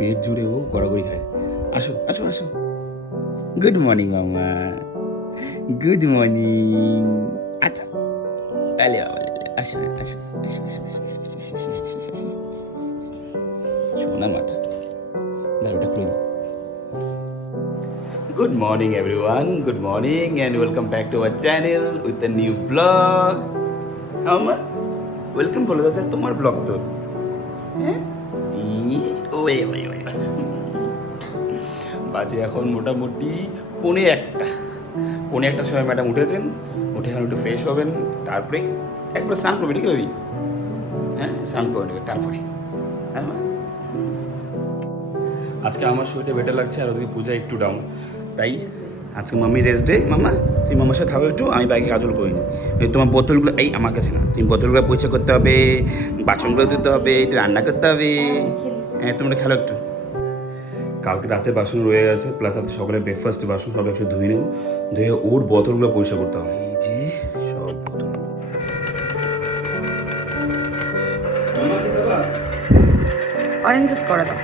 পেট জুড়ে ও গড়াগড়ি খায়। আসো আসো আসো, গুড মর্নিং মামা, গুড মর্নিং। আচ্ছা তাহলে আসো আসো আসো শোনা মাটা দাঁড়োটা খুলে। Good morning everyone, good morning and welcome back to our channel with a new vlog. আমার ওয়েলকাম বলে দাও, তোমার ব্লগ তো। হ্যাঁ ওয়ে ওয়ে ওয়ে বাজে এখন মোটামুটি 1:45 সময় ম্যাডাম উঠেছেন। উঠে এখন একটু ফ্রেশ হবেন, তারপরে একবার স্নান করবে নাকি ভাবি? হ্যাঁ স্নান করে নেবে তারপরে। হ্যাঁ আজকে আমার শরীরটা বেটার লাগছে আর ওদিকে পূজা একটু ডাউন, তাই আজকে মাম্মি রেস্ট ডে। মামা তুমি মামার সাথে থাকো একটু, আমি বাইকে কাজল করিনি। তোমার বোতলগুলো এই আমার কাছে না, তুমি বোতলগুলো পরিষ্কার করতে হবে, বাসনগুলো ধুতে হবে, একটু রান্না করতে হবে। হ্যাঁ তোমরা খেলো একটু। কালকে রাতে বাসন রয়ে গেছে, প্লাস আজকে সকালে ব্রেকফাস্টে বাসন সব একটু ধুয়ে নেবো, ধুয়ে ওর বোতলগুলো পরিষ্কার করতে হবে। এই যে সব বোতলগুলো। অরেঞ্জ জুস করে দাও।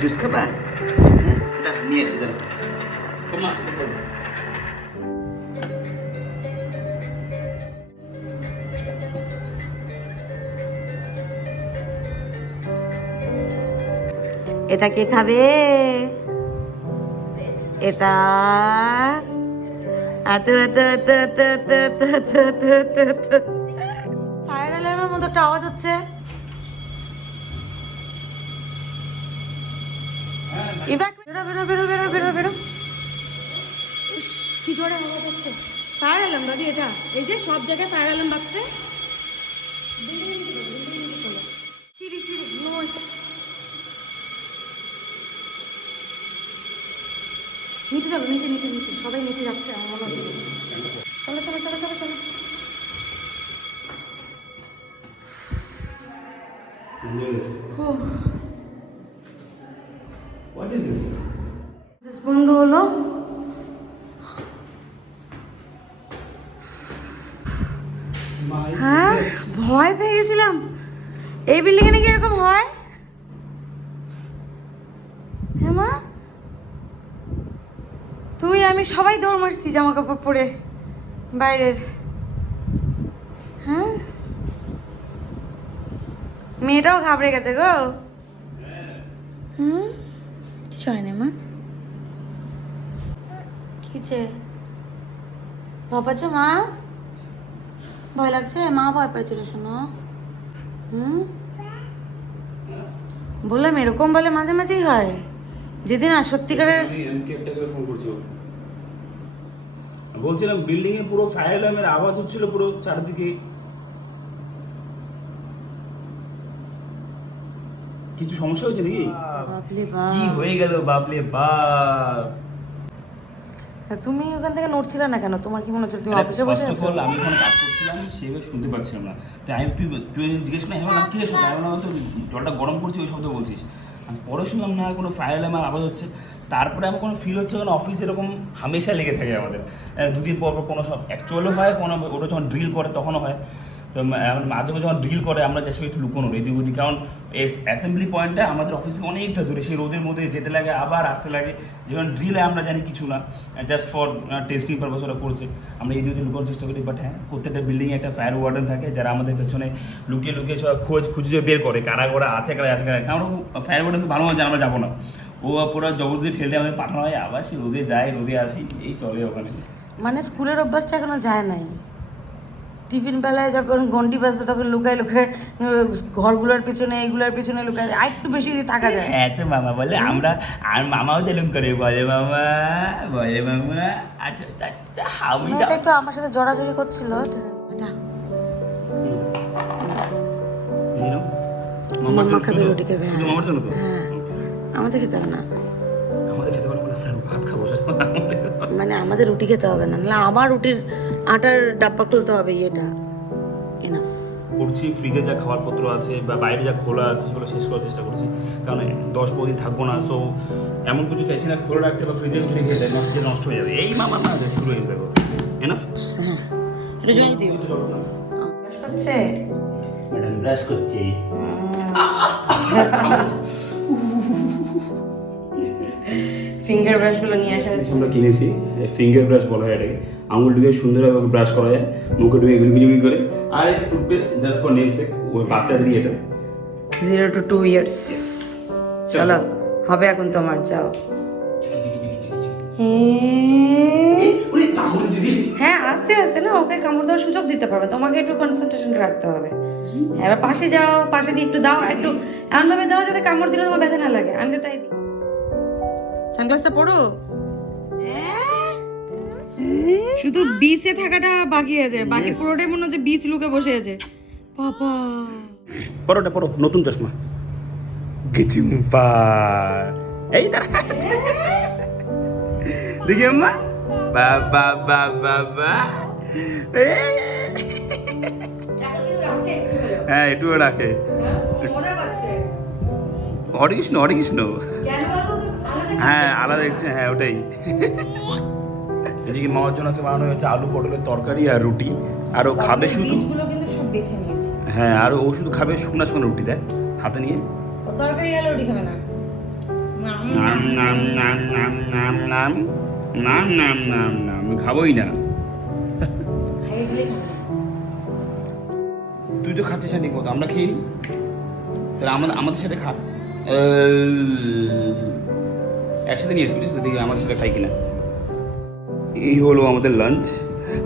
জুস খাবা? দাঁড়া নিয়ে এসে দাঁড়া। ও মাছ খাবো। এটা কে খাবে? এটা ফায়ার অ্যালার্মের মতো একটা আওয়াজ হচ্ছে। বেরো বেরো বেরো বেরো বেরো বেরো। কি করে আওয়াজ হচ্ছে? ফায়ার অ্যালার্ম দাদি, এটা এই যে সব জায়গায় ফায়ার অ্যালার্ম বাজছে। নিচে যাবো, নিচে নিচে নিচে সবাই নিচে যাচ্ছে আমার মনে হচ্ছে। চলো চলো চলো চলো চলো। বন্ধ হলো। হ্যাঁ ভয় পেয়ে গেছিলাম। এই বিল্ডিং এ নাকি এরকম হয়? হ্যাঁ মা, তুই আমি সবাই দৌড় মারছি জামা কাপড় পরে বাইরের। হ্যাঁ মেয়েটাও ঘাবড়ে গেছে গো। কিছু হয়নি মা। কিছে ভয় পাচ্ছ মা? ভয় লাগছে? মা ভয় পাইছিল শোনো। বললাম এরকম বলে মাঝে মাঝেই হয়, যেদিন আর সত্যিকারের। বলছিলাম বিল্ডিং এ পুরো ফায়ার অ্যালার্মের আওয়াজ হচ্ছিল পুরো চারদিকে। কিছু সমস্যা হয়েছে নাকি? বাপলে বাপ, কি হয়ে গেল বাপলে বাপ। তুমি ওখান থেকে নড়ছিলে না কেন? তোমার কি মনে হচ্ছে তুমি অফিসে বসে আছো? আমি ওখানে কাজ করছিলাম, সেভাবে শুনতে পাচ্ছিলাম না। তাই আমি তুই জিজ্ঞেস না, আমি বললাম কি শব্দ? আমি বললাম তো জলটা গরম করছি ওই শব্দ বলছিস। আমি পরে শুনলাম না কোনো ফায়ার অ্যালার্মের আওয়াজ হচ্ছে। তারপরে আমার কোনো ফিল হচ্ছে কারণ অফিস এরকম হামেশা লেগে থাকে আমাদের, দুদিন পর পর কোনো সব অ্যাকচুয়ালও হয়, কোনো ওটা যখন ড্রিল করে তখনও হয়। তো মাঝে মাঝে যখন ড্রিল করে আমরা যাচ্ছি একটু লুকোনো এদিক ওদিক, কারণ অ্যাসেম্বলি পয়েন্টটা আমাদের অফিসে অনেকটা দূরে, সেই রোদের মধ্যে যেতে লাগে আবার আসতে লাগে। যখন ড্রিলে আমরা জানি কিছু না, জাস্ট ফর টেস্টিং পারপাস ওরা করছে, আমরা এই দিকে লুকোনোর চেষ্টা করি। বাট হ্যাঁ প্রত্যেকটা বিল্ডিংয়ে একটা ফায়ার ওয়ার্ডেন থাকে যারা আমাদের পেছনে লুকিয়ে লুকিয়ে সব খুঁজে বের করে কারা ওরা আছে কারা আছে কারা। কারণ ফায়ার ওয়ার্ডেনকে ভালো মতো আমরা যাবো না, ও পুরো জবরদস্তি ঠেলতে আমাদের পাঠানো হয়, আবার সে রোদে যায় রোদে আসি, এই চলে ওখানে। মানে স্কুলের অভ্যাসটা এখনো যায় নাই। টিফিন বেলায় যখন ঘন্টি বাজতো তখন লুকায় লুকায় ঘরগুলোর পিছনে এইগুলোর পিছনে লুকায় আর একটু বেশি থাকা যায়। হ্যাঁ তো মামা বলে আমরা, আর মামাও তেলুম করে বলে মামা আচ্ছা আমি মেয়েটা একটু আমার সাথে জড়াজড়ি করছিল। মাম্মা খাবে, রুটি খাবে। হ্যাঁ আমাদের খেতে হবে না, ভাত খাবো মানে আমাদের রুটি খেতে হবে না, না আমার রুটির আটার ডাব্বা খুলতে হবে। এটা এনাফ করছি। ফ্রিজে যা খাবারপত্র আছে বা বাইরে যা খোলা আছে সেগুলো শেষ করার চেষ্টা করছি, কারণ 10-15 দিন থাকবো না। সো এমন কিছু চাইছি না খোলা রাখতে বা ফ্রিজে কিছু রেখে দেয় নষ্ট হয়ে যাবে। এই মামা না শুরু হয়ে যাবে এনাফ। হ্যাঁ এটা জল দিও। ব্রাশ করছে ম্যাডাম, ব্রাশ করছে। ফিঙ্গার ব্রাশগুলো নিয়ে আসা হয়েছে। আমরা কিনেছি ফিঙ্গার ব্রাশ বলা হয় এটাকে, আঙুল ঢুকে সুন্দরভাবে ব্রাশ করা যায়, মুখে ঢুকে গুলি করে। আর টুথপেস্ট জাস্ট ফর নেমসেক, ওই বাচ্চাদেরই এটা। 0 to 2 years। চলো হবে এখন তোমার, যাও। হ্যাঁ আস্তে আস্তে না, ওকে কামড় দেওয়ার সুযোগ দিতে পারবে, তোমাকে একটু কনসেন্ট্রেশন রাখতে হবে। এবার পাশে যাও, পাশে দিয়ে একটু দাও, একটু এমনভাবে দাও যাতে কামড় দিলে তোমার ব্যথা না লাগে। আমি তো তাই দিই। সানগ্লাসটা পরো। শুধু বিচে থাকাটা বাকি আছে, বাকি পুরোটাই মনে হচ্ছে বিচ লুকে বসে আছে। বাবা পরোটা পরো, নতুন চশমা। গিচিম্পা এই দাঁড়া দেখি আম্মা, বাবা বাবা বাবা, হ্যাঁ একটু রাখে। হরে কৃষ্ণ হরে কৃষ্ণ, হ্যাঁ আলাদা দেখছে, হ্যাঁ ওটাই। এদিকে মামার জন্য আছে বানানো হয়েছে আলু পটলের তরকারি আর রুটি, আর ও খাবে শুধু, কিন্তু সব বেছে নিয়েছে। হ্যাঁ আর ও শুধু খাবে শুকনা শুকনো রুটি, দেখ হাতে নিয়ে। ও তরকারি আর রুটি খাবে না। নাম নাম নাম নাম নাম নাম নাম নাম নাম নাম, আমি খাবোই না। তুই তো খাচ্ছিস না ঠিক মতো, আমরা খেয়ে নিই তাহলে, আমাদের সাথে খা, একসাথে নিয়ে এসে বুঝিস, দেখি আমাদের সাথে খাই কিনা। এই হলো আমাদের লাঞ্চ,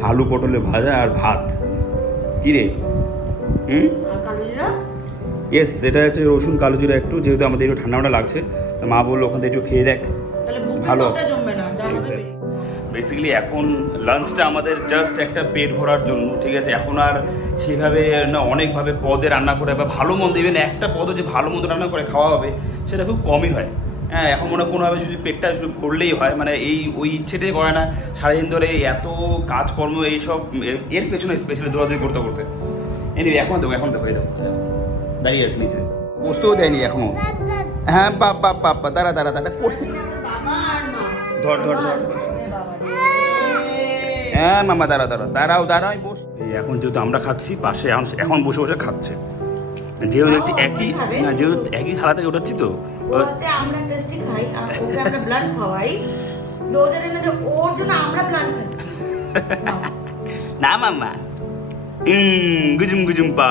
আলু পটলের ভাজা আর ভাত। কি রে? ইয়েস, এটা হচ্ছে রসুন কালো জিরা একটু, যেহেতু আমাদের একটু ঠান্ডা ঠান্ডা লাগছে, তা মা বললো ওখান থেকে একটু খেয়ে দেখ, ভালো। বেসিক্যালি এখন লাঞ্চটা আমাদের জাস্ট একটা পেট ভরার জন্য, ঠিক আছে? এখন আর সেভাবে না অনেকভাবে পদে রান্না করে বা ভালো মন্দ, ইভেন একটা পদও যে ভালো মন্দ রান্না করে খাওয়া হবে সেটা খুব কমই হয়। হ্যাঁ এখন মনে হয় কোনোভাবে যদি পেটটা শুধু ভরলেই হয়, মানে ওই ইচ্ছেটাই করে না সারাদিন ধরে এত কাজকর্ম এইসব এর পেছনে স্পেশালি দৌড়াদৌড়ি করতে করতে। এনিওয়ে এখন দেখো এই দেখো দাঁড়িয়ে আছে নিচে, বসতেও দেয়নি এখনো। হ্যাঁ বাবা দাঁড়া ধর হ্যাঁ মামা দাঁড়াও বস। এই এখন যেহেতু আমরা খাচ্ছি পাশে, এখন বসে বসে খাচ্ছে, যেহেতু দেখছি যেহেতু একই থালা থেকে উঠাচ্ছি, তো আমরা টেস্টি খাই আর ওকে আমরা ব্লাড খাওয়াই, তো ও জানে না যে ওর জন্য আমরা ব্লাড খাচ্ছি না মামা। গুজুম পা,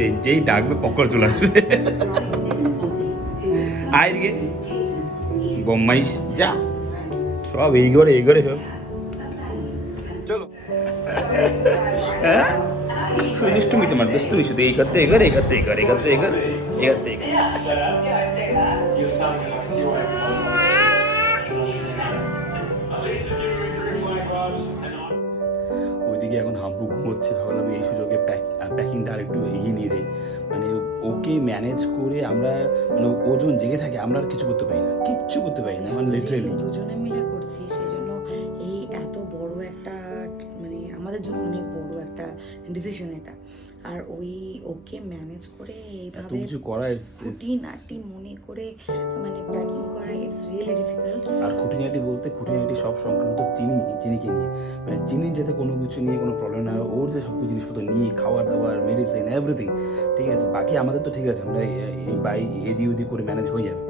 এই যেই ডাকবে পকড় চলে আসবে। আয় দিকে বম্মাইশ যা, সব এই ঘরে সব চলো। হ্যাঁ দুষ্টুমি, তোমার দুষ্টুমি শুধু এই করতে এগোর। ওইদিকে এখন হাম্পু ঘুমোচ্ছে, ভাবলাম এই সুযোগে প্যাকিংটা আর একটু এগিয়ে নিয়ে যাই, মানে ওকে ম্যানেজ করে আমরা, মানে ওজন জেগে থাকে, আমরা আর কিছু করতে পারি না, মানে লিটারেলি দুজনে মিলে করছি, সেই জন্য এই এত বড় একটা, মানে আমাদের জন্য অনেক বড় একটা ডিসিশন এটা। আর ওকে ম্যানেজ করে এইভাবে কিছু করা খুঁটিনাটি মনে করে মানে প্যাকিং করা, ইটস রিয়েলি ডিফিকাল্ট। আর খুঁটিনাটি সব সংক্রান্ত চিনিকে নিয়ে, মানে চিনির যাতে কোনো কিছু নিয়ে কোনো প্রবলেম না হয়, ওর যে সব কিছু জিনিসপত্র নিয়ে খাওয়ার দাওয়ার মেডিসিন এভরিথিং, ঠিক আছে? বাকি আমাদের তো ঠিক আছে, আমরা এই এদিক ওদিক করে ম্যানেজ হয়ে যাবে।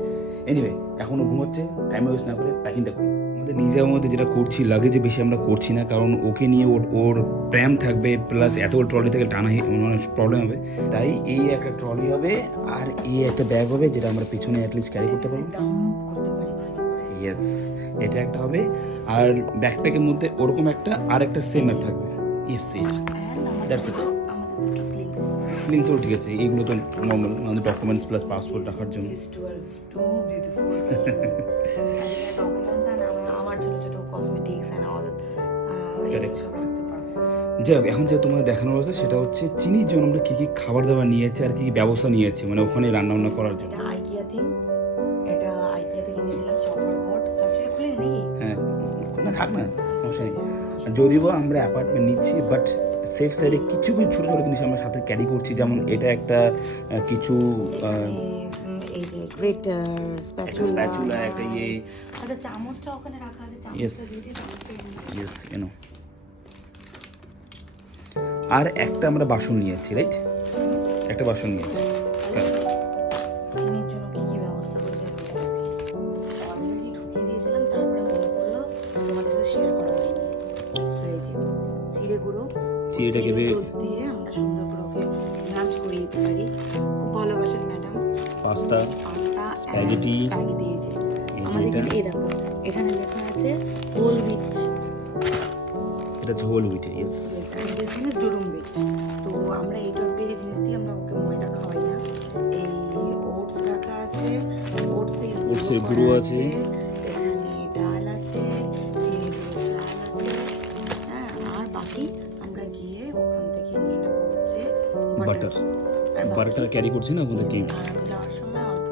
এনিওয়ে এখনও ঘুমোচ্ছে, টাইম ওয়েস্ট না করে প্যাকিংটা করি। আমাদের নিজের মধ্যে যেটা করছি, লাগেজে বেশি আমরা করছি না, কারণ ওকে নিয়ে ওর প্র্যাম থাকবে, প্লাস এত ট্রলি থেকে টানা প্রবলেম হবে, তাই এই একটা ট্রলি হবে আর এই একটা ব্যাগ হবে, যেটা আমরা পিছনে অ্যাটলিস্ট ক্যারি করতে পারবো। ইয়েস, এটা একটা হবে, আর ব্যাকপ্যাকের মধ্যে ওরকম একটা আর একটা সেম অ্যাপ থাকবে। Yes, that's it. স্লিংসও ঠিক আছে, এইগুলো তো নর্মাল আমাদের ডকুমেন্টস প্লাস পাসপোর্ট রাখার জন্য। যাই হোক, এখন যে তোমাদের দেখানো হচ্ছে সেটা হচ্ছে চিনির জন্য আমরা কী কী খাবার দাবার নিয়েছি আর কী কী ব্যবস্থা নিয়েছি, মানে ওখানে রান্নাবান্না করার জন্য। এটা আইকিয়া থেকে নিয়েছিলাম চপার বোর্ড, সেটা খুলে নাকি? হ্যাঁ না থাক না, সমস্যা নেই। যদিও আমরা অ্যাপার্টমেন্ট নিচ্ছি, বাট সেফ সাইডে কিছু ছোটো ছোটো জিনিস আমরা সাথে ক্যারি করছি, যেমন এটা একটা কিছু এই যে গ্রেটার, স্প্যাচুলা, একটা ইয়ে, আচ্ছা চামচটা ওখানে রাখা আছে, চামচটা দিয়ে ইয়েস এনো। আর একটা আমরা বাসন নিয়েছি, রাইট? একটা বাসন নিয়েছি, চিড়েটাকে দুধ দিয়ে আমরা সুন্দর করে ওকে লাঞ্চ করিয়ে দিতে পারি। খুব ভালোবাসেন ম্যাডাম। পাস্তা স্প্যাগেটি দিয়েছে আমাদের। কিন্তু এই দেখো এখানে লেখা আছে হোল হুইট, এটা whole wheat, yes, this durum wheat. তো আমরা এই টাইপের জিনিস দিয়ে আমরা ওকে ময়দা খাওয়াই না। এই ওটস রাখা আছে, ওটসের গুঁড়ো আছে, এখানে ডাল আছে, চিনি গুঁড়ো চাল আছে, হ্যাঁ। আর বাকি আমরা গিয়ে ওখান থেকে নিয়ে নেবো হচ্ছে বাটার ক্যারি করছি না ওখান থেকে। আর আমি যাওয়ার সময় অল্প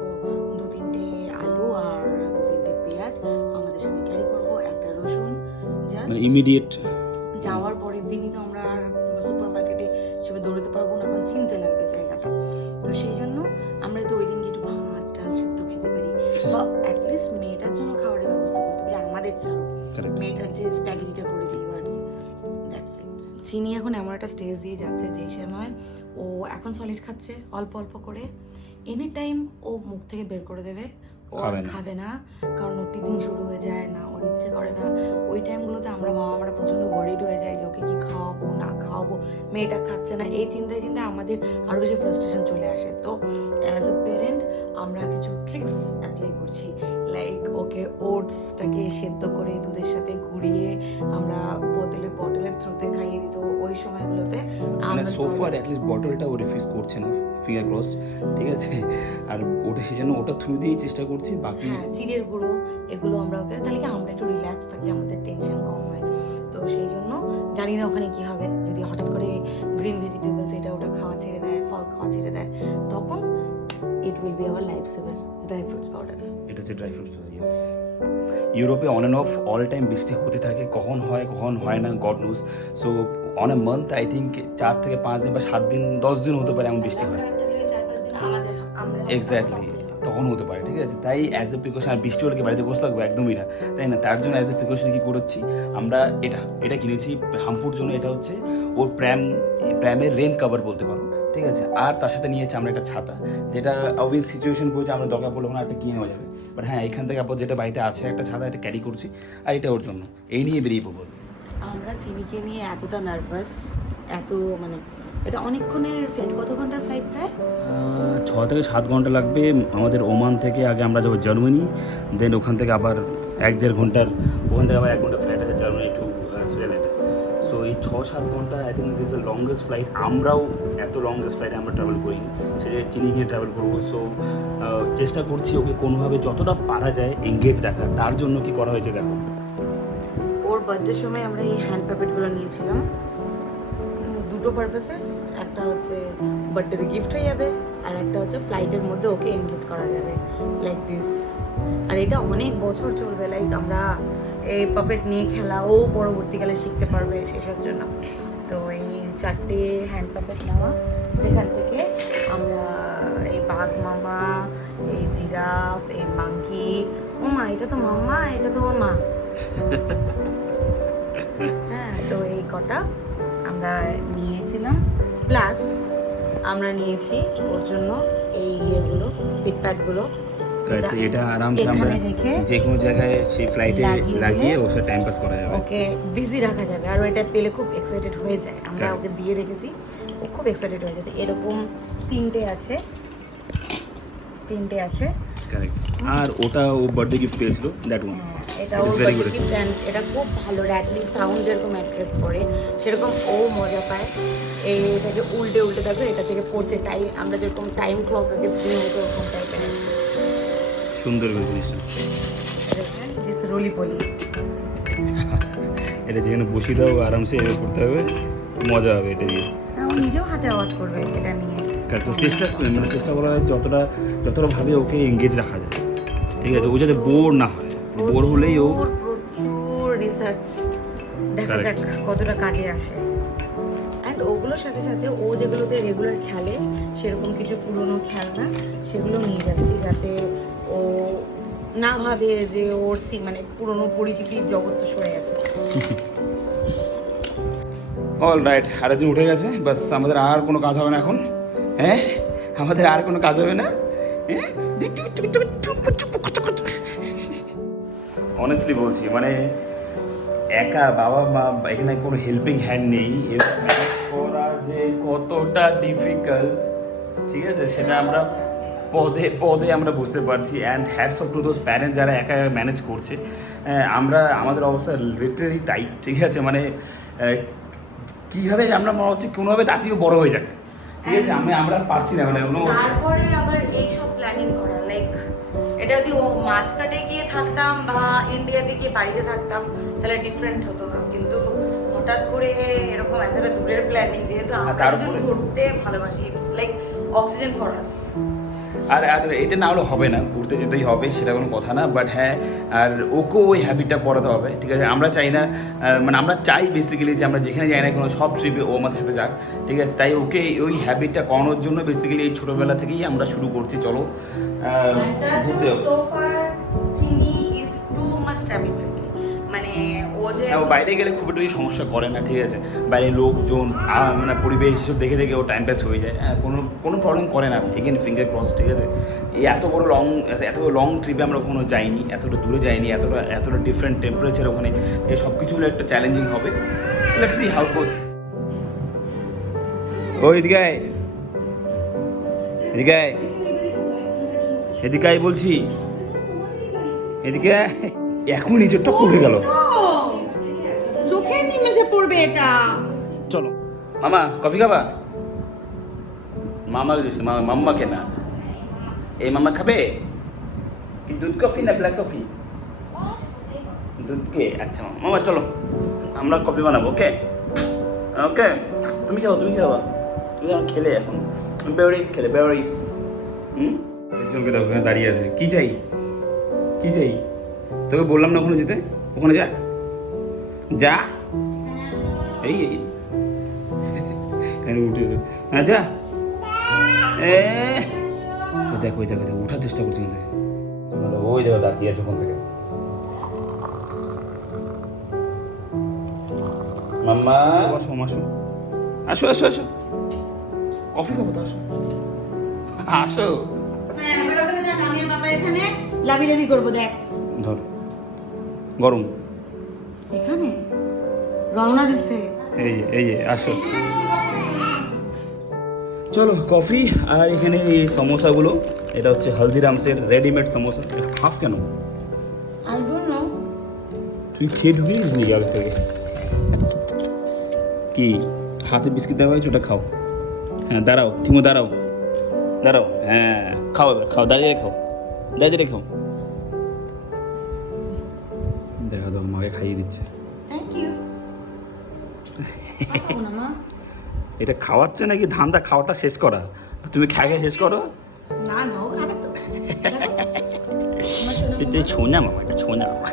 2-3টে আলু আর 2-3টে পেঁয়াজ আমাদের সাথে ক্যারি করবো, একটা রসুন, জাস্ট ইমিডিয়েট। যাওয়ার পরের দিনই তো আমরা আর সুপার মার্কেটে সেভাবে দৌড়াতে পারবো না, এখন চিনতে লাগবে জায়গাটা। তো সেই জন্য আমরা তো ওই দিনকে একটু ভাত ডাল সেদ্ধ খেতে পারি, বা অ্যাটলিস্ট মেয়েটার জন্য খাবারের ব্যবস্থা করতে পারি। আমাদের ছাড়ো মেয়েটার যে স্প্যাগেটিটা করে দিই আর কি, দ্যাটস ইট। চিনি এখন এমন একটা স্টেজ দিয়ে যাচ্ছে যে সময় ও এখন সলিড খাচ্ছে অল্প অল্প করে, এনি টাইম ও মুখ থেকে বের করে দেবে, ও খাবে না, কারণ ওর টিফিন শুরু হয়ে যায় না, ওর ইচ্ছে করে না। ওই টাইমগুলোতে আমরা বাবা মারা প্রচণ্ড ওয়ারিড হয়ে যায় যে ওকে কি খাওয়াবো না খাওয়াবো, মেয়েটা খাচ্ছে না, এই চিন্তায় আমাদের আরও বেশি ফ্রাস্ট্রেশন চলে আসে। তো অ্যাজ এ প্যারেন্ট আমরা কিছু ট্রিক্স অ্যাপ্লাই করছি, লাইক ওকে ওটসটাকে সেদ্ধ করে দুধের সাথে গুঁড়িয়ে আমরা বটলের থ্রুতে খাইয়ে দিত ওই সময়গুলোতে। আমরা সোফার অ্যাটলিস্ট বটলটা ও রিফিউজ করছে না, ফিঙ্গার ক্রস, ঠিক আছে। আর ওটা সেজন্য ওটা থ্রু দিয়েই চেষ্টা করছি। বাকি চিড়ের গুঁড়ো এগুলো আমরা ওকে, তাহলে কি আমরা একটু রিল্যাক্স থাকি, আমাদের টেনশন কম হয়। তো সেই জন্য জানি না ওখানে কি হবে, যদি হঠাৎ করে গ্রিন ভেজিটেবলস এটা ওটা খাওয়া ছেড়ে দেয়, ফল খাওয়া ছেড়ে দেয়, তখন it will be our life saver dry fruits powder. এটা হচ্ছে ড্রাই ফ্রুটস, ইয়েস। ইউরোপে on and off all time বৃষ্টি হতে থাকে, কখন হয় কখন হয় না God knows. So on a month I think 4 থেকে 5 দিন বা 7 দিন 10 দিন হতে পারে এমন বৃষ্টি হয়। এক্স্যাক্টলি, তখন হতে পারে, ঠিক আছে। তাই অ্যাজ এ প্রিকশন, আর বৃষ্টি হলে কি বাড়িতে বসে থাকবো? একদমই না, তাই না? তার জন্য অ্যাজ এ প্রিকশন কী করেছি আমরা, এটা কিনেছি হাম্পুর জন্য। এটা হচ্ছে ওর প্র্যামের রেন কভার বলতে পারো, ঠিক আছে। আর তার সাথে নিয়েছি আমরা একটা ছাতা, যেটা অবভিয়াস সিচুয়েশন পড়ছে আমরা দরকার পড়লে ওখানে একটা কিনে নেওয়া যাবে। বাট হ্যাঁ, এখান থেকে আপাতত যেটা বাড়িতে আছে একটা ছাতা, এটা ক্যারি করছি, আর এটা ওর জন্য এই নিয়ে বেরিয়ে পড়বো। আমরা চিনিকে নিয়ে এতটা নার্ভাস, এত মানে এটা অনেকক্ষণের ফ্লাইট। কত ঘন্টার ফ্লাইট? প্রায় 6 থেকে 7 ঘন্টা লাগবে আমাদের ওমান থেকে। আগে আমরা যাবো জার্মানি, দেন ওখান থেকে আবার 1-1.5 ঘন্টার, ওখান থেকে আবার 1 ঘন্টা ফ্লাইট আছে জার্মানি টু সুইজারল্যান্ডে। সো এই 6-7 ঘন্টা I think this the longest flight. আমরাও এত লংগেস্ট ফ্লাইটে আমরা ট্রাভেল করিনি, সে যে চিনি গিয়ে ট্রাভেল করবো। সো চেষ্টা করছি ওকে কোনোভাবে যতটা পারা যায় এঙ্গেজ রাখা। তার জন্য কি করা হয়েছে দেখো, ওর বার্থডের সময় আমরা এই হ্যান্ড প্যাপেটগুলো নিয়েছিলাম দুটো পারপাসে। একটা হচ্ছে বার্থডেতে গিফট হয়ে যাবে, আর একটা হচ্ছে ফ্লাইটের মধ্যে ওকে এনগেজ করা যাবে লাইক দিস। আর এটা অনেক বছর চলবে, লাইক আমরা এই পাপেট নিয়ে খেলা ও পরবর্তীকালে শিখতে পারবে সেসব জন্য। তো এই 4টে হ্যান্ড পাপেট নেওয়া, যেখান থেকে আমরা এই বাঘ মামা, এই জিরাফ, এই মাঙ্কি, ও মা এটা তো মাম্মা, এটা তো ওর মা, হ্যাঁ। তো এই কটা আমরা নিয়েছিলাম, প্লাস আমরা নিয়েছি ওর জন্য এই ইয়েগুলো, পিটপ্যাডগুলো। এটা আরামসে আমরা যে কোনো জায়গায় সেই ফ্লাইটে লাগিয়ে ওর সাথে টাইম পাস করা যাবে, ওকে বিজি রাখা যাবে। আর এটা পেলে খুব এক্সাইটেড হয়ে যায়, আমরা ওকে দিয়ে রেখেছি, ও খুব এক্সাইটেড হয়ে যাচ্ছে। এরকম 3টে আছে। কারেক্ট। আর ওটা ও বার্থডে গিফট পেয়েছিল, দ্যাট ওয়ান। এটা ওর বার্থডে গিফট, অ্যান্ড এটা খুব ভালো র্যাটলিং সাউন্ড যেরকম অ্যাট্রাক্ট করে সেরকম ও মজা পায়। এটাকে উল্টে দেখো, এটা থেকে পড়ছে টাইম, আমরা যেরকম টাইম ক্লক আগে দিন হতো ওরকম টাইপের। সুন্দর জিনিসটা রোলি পলি, এটা যেখানে বসিয়ে দাও আরামসে এভাবে করতে হবে, মজা হবে এটা দিয়ে। হ্যাঁ, ও নিজেও হাতে আওয়াজ করবে এটা নিয়ে। চেষ্টা করা হয় যতটা ভাবে ওকে এঙ্গেজ রাখা যায়, ঠিক আছে। ও যাতে বোর না হয়, বোর হলেই ও প্রচুর রিসার্চ দেখা যাক কতটা কাজে আসে। অ্যান্ড ওগুলোর সাথে সাথে ও যেগুলোতে রেগুলার খেলে সেরকম কিছু পুরনো খেলনা সেগুলো নিয়ে যাচ্ছি, যাতে ও না ভাবে যে ওর মানে পুরনো পরিচিতির জগৎ সরে গেছে। অল রাইট, আরেকজন উঠে গেছে, বাস আমাদের আর কোনো কাজ হবে না এখন। হ্যাঁ, আমাদের আর কোনো কাজ হবে না। অনেস্টলি বলছি, মানে একা বাবা মা, এখানে কোনো হেল্পিং হ্যান্ড নেই। যে কতটা ডিফিকাল্ট, ঠিক আছে, সেটা আমরা পদে পদে আমরা বুঝতে পারছি। And hats off to those parents যারা একা একা ম্যানেজ করছে। আমরা আমাদের অবস্থা লিটারেলি টাইট, ঠিক আছে, মানে কীভাবে আমরা মনে হচ্ছে কোনোভাবে তাতেও বড় হয়ে যাক, ঠিক আছে, আমরা পারছি না মানে কোনো। তারপরে আবার এই সব প্ল্যানিং করা, লাইক এটা যদি ও মাসকাটে গিয়ে থাকতাম বা ইন্ডিয়াতে গিয়ে বাড়িতে থাকতাম তাহলে ডিফারেন্ট হতো, কিন্তু হঠাৎ করে এরকম এতটা দূরের প্ল্যানিং, যেহেতু আমরা ঘুরতে ভালোবাসি, it's like oxygen for us. আর এটা না হলে হবে না, ঘুরতে যেতেই হবে, সেটা কোনো কথা না। বাট হ্যাঁ, আর ওকেও ওই হ্যাবিটটা করাতে হবে, ঠিক আছে। আমরা চাই না, মানে আমরা চাই বেসিক্যালি যে আমরা যেখানে যাই না কোনো সব ট্রিপে ও আমাদের সাথে যাক, ঠিক আছে। তাই ওকে ওই হ্যাবিটটা করানোর জন্য বেসিক্যালি এই ছোটোবেলা থেকেই আমরা শুরু করছি, চলো ঘুরতে হবে। মানে ও যে বাইরে গেলে খুব একটু সমস্যা করে না, ঠিক আছে, বাইরে লোকজন মানে পরিবেশ এসব দেখে দেখে ও টাইম পাস হয়ে যায়, কোনো প্রবলেম করে না। এগেন ফিঙ্গার ক্রস, ঠিক আছে। এই এত বড় লং ট্রিপে আমরা কখনো যাইনি, এতটা দূরে যাইনি, এতটা ডিফারেন্ট টেম্পারেচার ওখানে, এই সব কিছু হলে একটা চ্যালেঞ্জিং হবে। লেটস সি হাউ গোস। ওই এদিকে এদিকে বলছি, এদিকে এখন নিচে টক উঠে গেল, চোখে নিমেষে পড়বে এটা। চলো মামা কফি খাবা? মামা দিয়েছে, মাম্মাকে না, এই মামা খাবে কি দুধ কফি না ব্ল্যাক কফি? দুধকে, আচ্ছা মামা চলো আমরা কফি বানাবো। ওকে ওকে, তুমি খাও, তুমি খাবা, তুমি খেলে এখন বেভারেজ খেলে বেভারেজ। একজনকে দেখো ওখানে দাঁড়িয়ে আছে, কি চাই কি চাই? তোকে বললাম না ওখানে যেতে, ওখানে যা যা, এই উঠে, হ্যাঁ যা। দেখো দেখো দেখো উঠার চেষ্টা করছি, ওই দেখো দাঁড়িয়ে আছে ওখান থেকে। মাম্মা আসো আসো আসো আসো, কফি খাবো তো, আসো আসো। এখানে লাভি লাভি করবো, দেখ ধর গরম এখানে রওনা দিচ্ছে, এই আসো চলো কফি। আর এখানে এই সমোসাগুলো, এটা হচ্ছে হলদিরামসের রেডিমেড সমোসা। হাফ কেন? আই ডোন্ট নো, তুই খেয়ে ঢুকিয়ে দিস নাকি আগে থেকে? কি হাতে বিস্কিট দেওয়া হয়েছে, ওটা খাও। হ্যাঁ দাঁড়াও, ঠিকমতো দাঁড়াও, হ্যাঁ খাও, এবার খাও, দাঁড়িয়ে খাও, খাও। দেখা দাও মাকে খাইয়ে দিচ্ছে। Thank you. এটা খাওয়াচ্ছে নাকি ধান্দা খাওয়াটা শেষ করা? তুমি খেয়ে শেষ করো না, ও খাবে তো। তুই ছোঁয়া মামা, এটা ছোঁয়া মামা।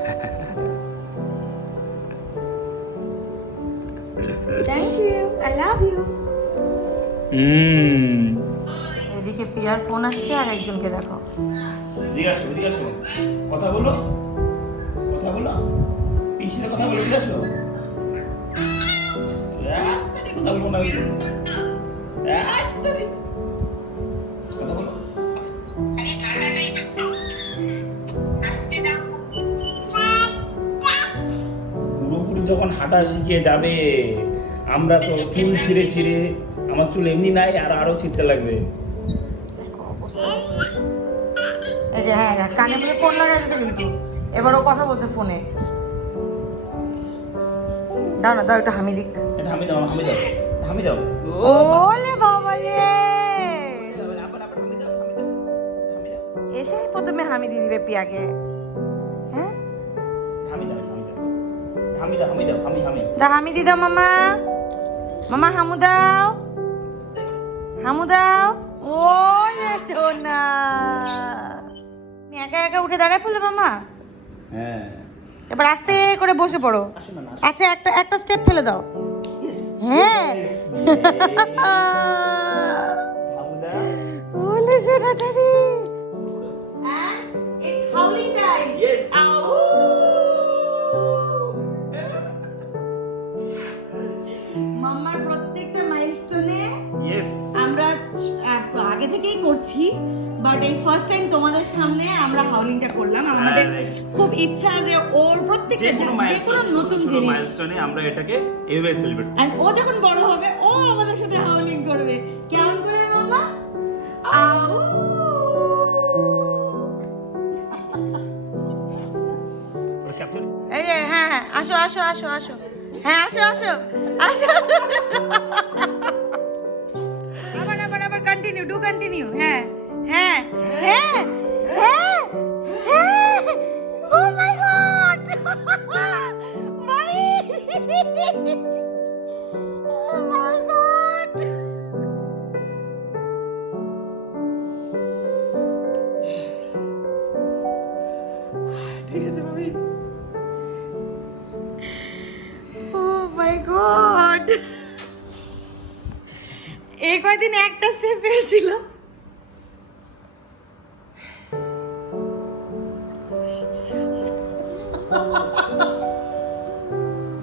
Thank you, I love you. এদিকে পিয়ার ফোন আসছে, আর একজনকে দেখো। জিজ্ঞাসা কথা বলো, পিসিতে কথা বলো, জিজ্ঞাসা কথা বলবো না, কথা বলো। পুরোপুরি যখন হাঁটা শিখে যাবে, আমরা তো চুল ছিঁড়ে আমার চুল এমনি নাই, আর আরো ছিঁড়তে লাগবে। এই যে হ্যাঁ, কানে মধ্যে ফোন লাগাইছে কিন্তু এবারও কথা বলছে ফোনে। দাও না, দাও, একটা হামি দিক, এটা হামি দাও। ওলে বাবা রে, এসে প্রথমে হামি দিয়ে দিবে পিয়াকে। হ্যাঁ দা হামি দি দাও মামা, হামু দাও, ওলে সোনা। একা একা উঠে দাঁড়ায় পড়লে মামা। হ্যাঁ এবার আস্তে করে বসে পড়ো। আচ্ছা একটা স্টেপ ফেলে দাও। হ্যাঁ ওলে সোনাটা রে। And it's howling time. Yes. মাম্মার প্রত্যেকটা মাইলস্টোনে ইয়েস আমরা আগে থেকেই করছি, বাট এই ফার্স্ট টাইম তোমাদের সামনে আমরা হাউলিংটা করলাম। আমাদের খুব ইচ্ছা যে ওর প্রত্যেকটা যে কোনো নতুন জিনিস মাইলস্টোনে আমরা এটাকে এভাবে সেলিব্রেট। আর ও যখন বড় হবে ও আমাদের সাথে হাউলিং করবে। কেমন করে মামা? আউ এই যে হ্যাঁ হ্যাঁ আসো আসো আসো আসো হ্যাঁ আসো আসো আসো আবার আবার আবার কন্টিনিউ ডু কন্টিনিউ হ্যাঁ হ্যাঁ হ্যাঁ হ্যাঁ হ্যাঁ ও মাই গড মাই ও মাই গড ঠিক আছে ভাবি। ও মাই গড এই কয়দিন একটা স্টেপ পেয়েছিল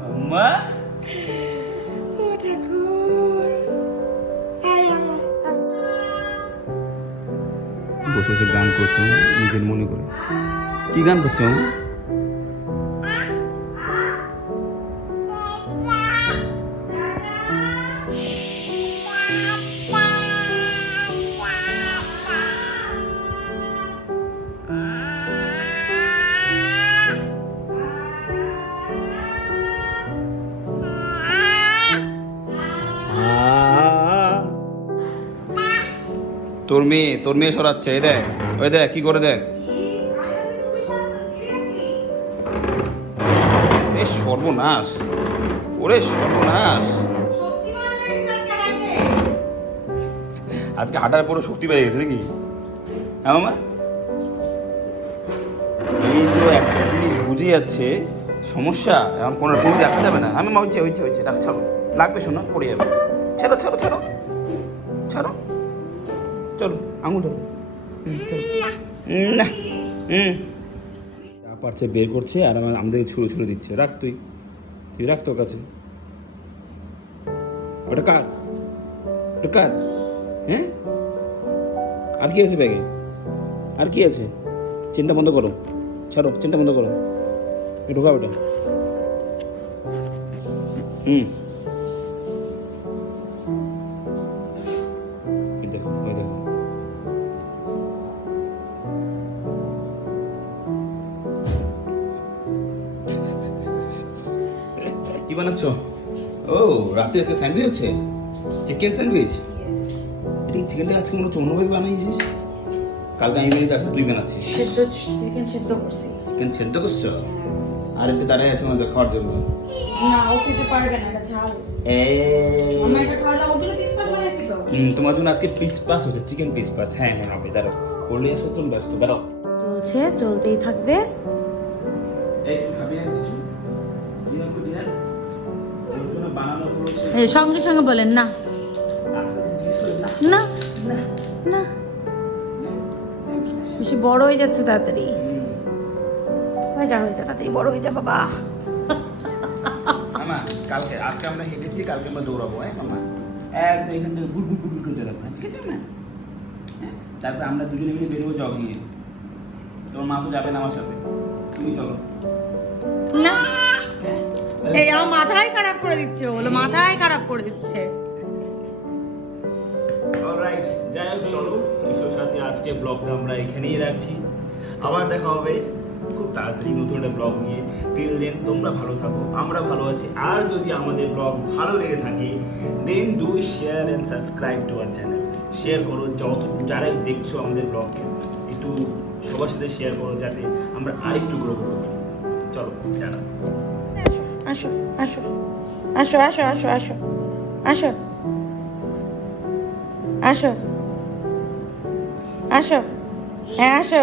আম্মা ও ঠাকুর আয় আয় আয় বসে বসে গান করছো নিজের মনে করে। কি গান করছো? তোর মেয়ে সরাচ্ছে, এই দেখ, ওই দেখ কি করে দেখ। এ সর্বনাশ, ওরে সর্বনাশ। আজকে হাঁটার পরে শক্তি পেয়ে গেছে নাকি? হ্যাঁ মামা, এই তো একটা জিনিস বুঝে যাচ্ছে সমস্যা, এখন কোনো রকম দেখা যাবে না। আমি হচ্ছে হচ্ছে হচ্ছে ডাক ছাড়ো, লাগবে শোনো, পড়ে যাবে। ছাড়ো ছাড়ো ছাড়ো ছাড়ো, চলো আঙুল ধরো। চলো না যা পারছে বের করছে আর আমাদেরকে ছুঁড়ে ছুঁড়ে দিচ্ছে। রাখ তুই, তুই রাখ তোর কাছে। ওটা কার? ওটা কার? হ্যাঁ, আর কি আছে ব্যাগে? আর কি আছে? চেনটা বন্ধ করো, ছাড়ো চেনটা বন্ধ করো, ঢোকা ওটা। দেখো ওই দেখো, কি বানাচ্ছ? ও রাতে আজকে স্যান্ডউইচ হচ্ছে, চিকেন স্যান্ডউইচ। এটা চিকেনটা আজকে মনে হচ্ছে অন্যভাবে বানাইছিস। কালকে আমি বানিয়ে আজকে তুই বানাচ্ছিস। চিকেন সেদ্ধ করছি চিকেন সেদ্ধ করছো? আর একটু দাঁড়ায় আছে আমাদের খাওয়ার জন্য। না ও খেতে পারবে না, এটা ঝাল। আমরা এটা খাওয়া দাওয়া ওগুলো পিস পাস বানাইছি তো। তোমার জন্য আজকে পিস পাস হচ্ছে, চিকেন পিস পাস। হ্যাঁ হ্যাঁ হবে, দাঁড়াও করলে এসে চল, ব্যস্ত দাঁড়াও। চলছে, চলতেই থাকবে। এই তুই খাবি না কিছু? ডিনার করে ডিনার ওর জন্য বানানো করেছে। এই সঙ্গে সঙ্গে বলেন না আজকে তুই জিজ্ঞেস করে না না না, বেশি বড় হয়ে যাচ্ছে তাড়াতাড়ি। হয়ে যা তাড়াতাড়ি বড় হয়ে যা বাবা। মামা কালকে, আজকে আমরা হেঁটেছি, কালকে আমরা দৌড়াবো। হ্যাঁ মামা, একদম এখান থেকে গুড় গুড় গুড় করে দৌড়াবো, ঠিক আছে না? হ্যাঁ, তারপর আমরা দুজনে মিলে বেরোবো জগিংয়ে। তোমার মা তো যাবে না আমার সাথে, তুমি চলো। না এই আমার মাথায় খারাপ করে দিচ্ছে, বলো মাথায় খারাপ করে দিচ্ছে। অলরাইট, যাই হোক চলো, ঈশ্বর সাথে আজকে ব্লগটা আমরা এখানেই রাখছি। আবার দেখা হবে খুব তাড়াতাড়ি নতুন একটা ব্লগ নিয়ে। টিল দেন তোমরা ভালো থাকো, আমরা ভালো আছি। আর যদি আমাদের ব্লগ ভালো লেগে থাকে then do share and subscribe to our channel. Share করো, যারা দেখছো আমাদের ব্লগকে একটু সবার সাথে শেয়ার করো, যাতে আমরা আরেকটু গ্রো করতে পারি। চলো টাটা। আসো আসো আসো আসো আসো আসো আসো আসো আসো হ্যাঁ আসো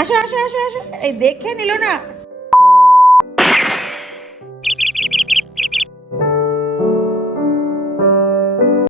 আসো আসো আসো আসো। এই দেখে নিল না।